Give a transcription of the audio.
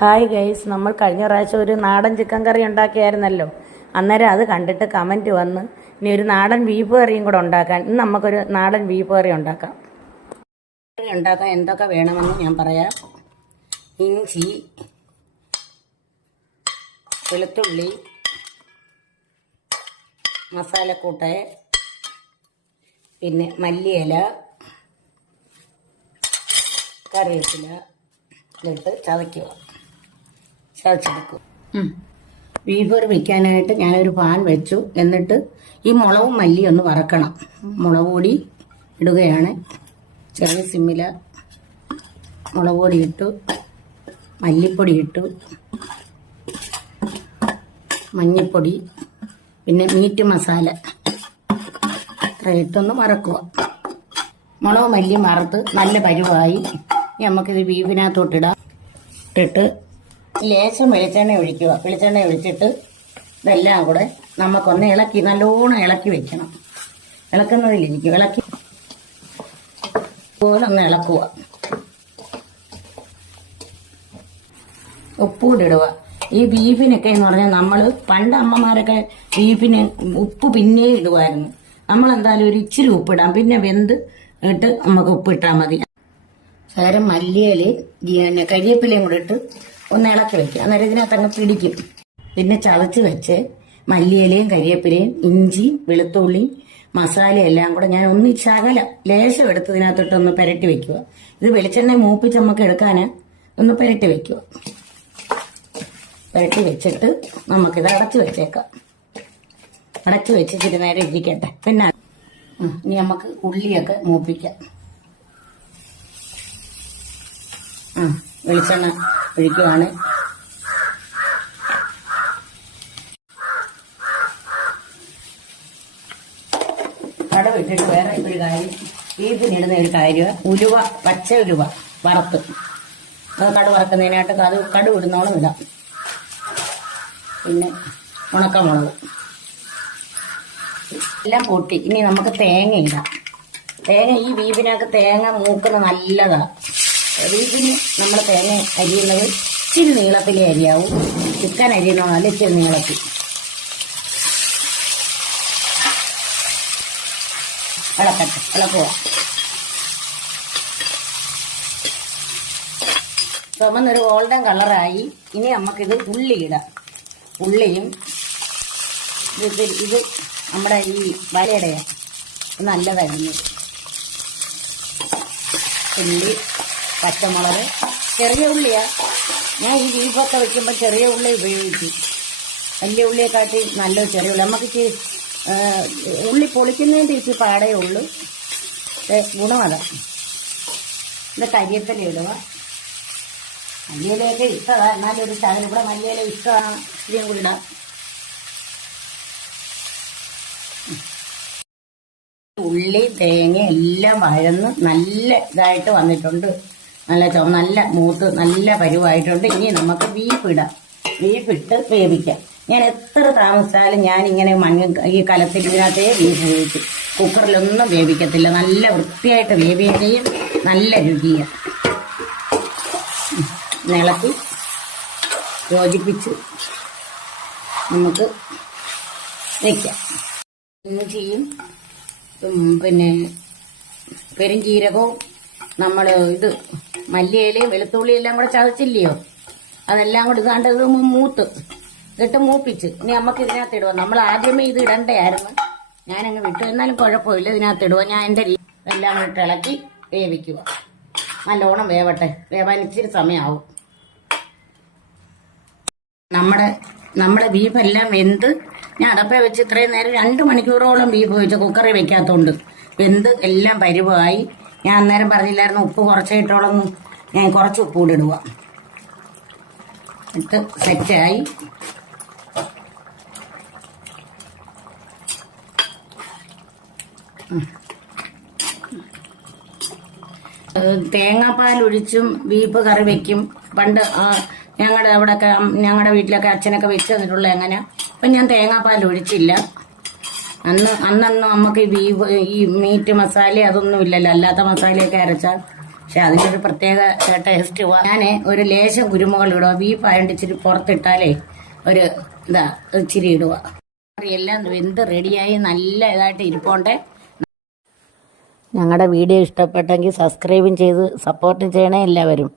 Hi guys, നമ്മൾ കഴിഞ്ഞ പ്രാവശ്യം ഒരു നാടൻ ചിക്കൻ കറി ഉണ്ടാക്കിയായിരുന്നല്ലോ. അന്നേരം അത് കണ്ടിട്ട് കമൻറ്റ് വന്ന് ഇനി ഒരു നാടൻ ബീഫ് കറിയും കൂടെ ഉണ്ടാക്കാൻ. ഇന്ന് നമുക്കൊരു നാടൻ ബീഫ് കറി ഉണ്ടാക്കാം. എന്തൊക്കെ വേണമെന്ന് ഞാൻ പറയാം. ഇഞ്ചി, വെളുത്തുള്ളി, മസാലക്കൂട്ട്, പിന്നെ മല്ലിയില, കറിവേപ്പില ഇട്ട് ചതച്ചെടുക്കും. ബീഫ് കറി വയ്ക്കാനായിട്ട് ഞാനൊരു പാൻ വെച്ചു. എന്നിട്ട് ഈ മുളകും മല്ലി ഒന്ന് വറക്കണം. മുളക് പൊടി ഇടുകയാണ്. ചെറിയ സിമ്മില മുളക് പൊടി ഇട്ടു, മല്ലിപ്പൊടി ഇട്ടു, മഞ്ഞൾപ്പൊടി, പിന്നെ മീറ്റ് മസാല ഇത്ര ഇട്ടൊന്ന് വറക്കുക. മുളക് മല്ലി വറുത്ത് നല്ല പരുവായി. നമുക്കിത് ബീഫിനകത്തോട്ടിടാം. ഇട്ടിട്ട് ലേശം വെളിച്ചെണ്ണ ഒഴിക്കുക. വെളിച്ചെണ്ണ ഒഴിച്ചിട്ട് ഇതെല്ലാം കൂടെ നമുക്കൊന്ന് ഇളക്കി, നല്ലോണം ഇളക്കി വെക്കണം. ഇളക്കുന്നതിലിരിക്കും. ഇളക്കി പോലെ ഒന്ന് ഇളക്കുക. ഉപ്പൂടെ ഇടുക. ഈ ബീഫിനൊക്കെ എന്ന് പറഞ്ഞാൽ നമ്മൾ പണ്ട് അമ്മമാരൊക്കെ ബീഫിന് ഉപ്പ് പിന്നെ ഇടുമായിരുന്നു. നമ്മളെന്തായാലും ഒരു ഇച്ചിരി ഉപ്പിടാം. പിന്നെ വെന്ത് ഇട്ട് നമുക്ക് ഉപ്പിട്ടാൽ മതി. ശകലം മല്ലിയില കരിവേപ്പിലയും കൂടെ ഇട്ട് ഒന്ന് ഇളക്കി വെക്കുക. അന്നേരം ഇതിനകത്തങ്ങ് പിടിക്കും. പിന്നെ ചതച്ച് വെച്ച് മല്ലിയിലയും കരിവേപ്പിലയും ഇഞ്ചി വെളുത്തുള്ളി മസാല എല്ലാം കൂടെ ഞാൻ ഒന്ന് ശകലം ലേശം എടുത്ത് ഇതിനകത്തോട്ടൊന്ന് പുരട്ടി വെക്കുക. ഇത് വെളിച്ചെണ്ണ മൂപ്പിച്ച് നമുക്ക് എടുക്കാൻ ഒന്ന് പുരട്ടി വെക്കുക. പുരട്ടി വെച്ചിട്ട് നമുക്കിത് അടച്ചു വെച്ചേക്കാം. അടച്ചു വെച്ചിട്ട് നേരെ ഇരിക്കട്ടെ. പിന്നെ ഇനി നമുക്ക് ഉള്ളിയൊക്കെ മൂപ്പിക്കാം. വെളിച്ചെണ്ണ ഒഴിക്കുകയാണ്. കടുവിട്ടിട്ട് വേറെ ഒരു കാര്യം, ബീഫിനിടുന്ന ഒരു കാര്യം, ഉലുവ, പച്ച ഉലുവ വറുത്ത് അത് കടു വറക്കുന്നതിനായിട്ട് അത് കടു ഇടുന്നോളം ഇടാം. പിന്നെ ഉണക്കമുളക് എല്ലാം പൊട്ടി. ഇനി നമുക്ക് തേങ്ങ ഇടാം. തേങ്ങ ഈ ബീഫിനകത്ത് തേങ്ങ മൂക്കുന്ന നല്ലതാണ്. ബീഫിന് നമ്മൾ തേങ്ങ അരിയുന്നത് ഇച്ചിരി നീളത്തിലേ അരിയാവും. ചിക്കൻ അരിയണമെന്നല്ല, ഇച്ചിരി നീളത്തിൽ. ഇളക്കുക. ചുമന്നൊരു ഗോൾഡൻ കളറായി. ഇനി നമുക്കിത് ഉള്ളി ഇടാം. ഉള്ളിയും ഇത് നമ്മുടെ ഈ വലയുടെയാണ് നല്ലതായിരുന്നു. ഉള്ളി, പച്ചമുളക്, ചെറിയ ഉള്ളിയാ. ഞാൻ ഈ ബീഫൊക്കെ വെക്കുമ്പോൾ ചെറിയ ഉള്ളി ഉപയോഗിക്കും. വലിയ ഉള്ളിയെക്കാട്ടി നല്ലത് ചെറിയ ഉള്ളി. നമുക്ക് ഉള്ളി പൊളിക്കുന്നതിൻ്റെ ഇച്ചിരി പാടേ ഉള്ളൂ. ഗുണം അതാ. ഇത് കരിവേപ്പില ഇടുക. മല്ലിയിലയൊക്കെ ഇഷ്ടമാണ്. എന്നാലും ഒരു ശകലം ഇവിടെ മല്ലിയില ഇഷ്ടമാണ്. ഇച്ചിരിയും കൂടി ഇടാം. ഉള്ളി തേങ്ങ എല്ലാം വഴന്ന് നല്ല ഇതായിട്ട് വന്നിട്ടുണ്ട്. നല്ല മൂത്ത് നല്ല പരുവായിട്ടുണ്ട്. ഇനി നമുക്ക് ബീഫ് ഇടാം. ബീഫ് ഇട്ട് വേവിക്കാം. ഞാൻ എത്ര താമസിച്ചാലും ഞാനിങ്ങനെ ഈ കലത്തിൽ ഇതിനകത്തേ ബീഫ് വേവിക്കും. കുക്കറിലൊന്നും വേവിക്കത്തില്ല. നല്ല വൃത്തിയായിട്ട് വേവിക്കുകയും ചെയ്യും. നല്ല രുചിയാണ്. ഇളക്കി യോജിപ്പിച്ച് നമുക്ക് വയ്ക്കാം. ഇഞ്ചിയും പിന്നെ പെരുംജീരകവും നമ്മൾ ഇത് മല്ലിയിലയും വെളുത്തുള്ളി എല്ലാം കൂടെ ചതച്ചില്ലയോ, അതെല്ലാം കൂടെ ഇതാണ്ടത് മൂത്ത് ഇട്ട് മൂപ്പിച്ച് ഇനി നമുക്ക് ഇതിനകത്ത് ഇടുക. നമ്മൾ ആദ്യമേ ഇത് ഇടണ്ടായിരുന്നു. ഞാനങ്ങ് വിട്ടു. എന്നാലും കുഴപ്പമില്ല, ഇതിനകത്ത് ഇടുക. ഞാൻ എൻ്റെ എല്ലാം ഇട്ട് ഇളക്കി വേവിക്കുക. നല്ലോണം വേവട്ടെ. വേവാൻ ഇച്ചിരി സമയമാവും. നമ്മുടെ ബീഫെല്ലാം വെന്ത് ഞാൻ അടപ്പേ വെച്ച് ഇത്രയും നേരം 2 മണിക്കൂറോളം ബീഫ് വെച്ച് കുക്കറിൽ വെക്കാത്തതുകൊണ്ട് വെന്ത് എല്ലാം പരുവായി. ഞാൻ അന്നേരം പറഞ്ഞില്ലായിരുന്നു ഉപ്പ് കുറച്ചിട്ടോളൊന്നും. ഞാൻ കുറച്ച് ഉപ്പ് കൂടി ഇടുക. ഇട്ട് സെറ്റായി. തേങ്ങാപ്പാൽ ഒഴിച്ചും ബീഫ് കറി വെക്കും. പണ്ട് ഞങ്ങളുടെ വീട്ടിലൊക്കെ അച്ഛനൊക്കെ വെച്ച് തന്നിട്ടുള്ള എങ്ങനെ. അപ്പം ഞാൻ തേങ്ങാപ്പാൽ ഒഴിച്ചില്ല. അന്നൊന്നും നമുക്ക് ഈ മീറ്റ് മസാല അതൊന്നും ഇല്ലല്ലോ. അല്ലാത്ത മസാലയൊക്കെ അരച്ചാൽ പക്ഷെ അതിനൊരു പ്രത്യേക ടേസ്റ്റ്. ഞാൻ ഒരു ലേശം കുരുമുളക് ഇടുക. ബീഫ് ആയതുകൊണ്ട് ഇച്ചിരി പുറത്തിട്ടാലേ ഒരു ഇച്ചിരി ഇടുക. എല്ലാം വെന്ത് റെഡിയായി നല്ല ഇതായിട്ട് ഇരിപ്പോണ്ടേ. ഞങ്ങളുടെ വീഡിയോ ഇഷ്ടപ്പെട്ടെങ്കിൽ സബ്സ്ക്രൈബും ചെയ്ത് സപ്പോർട്ടും ചെയ്യണേ എല്ലാവരും.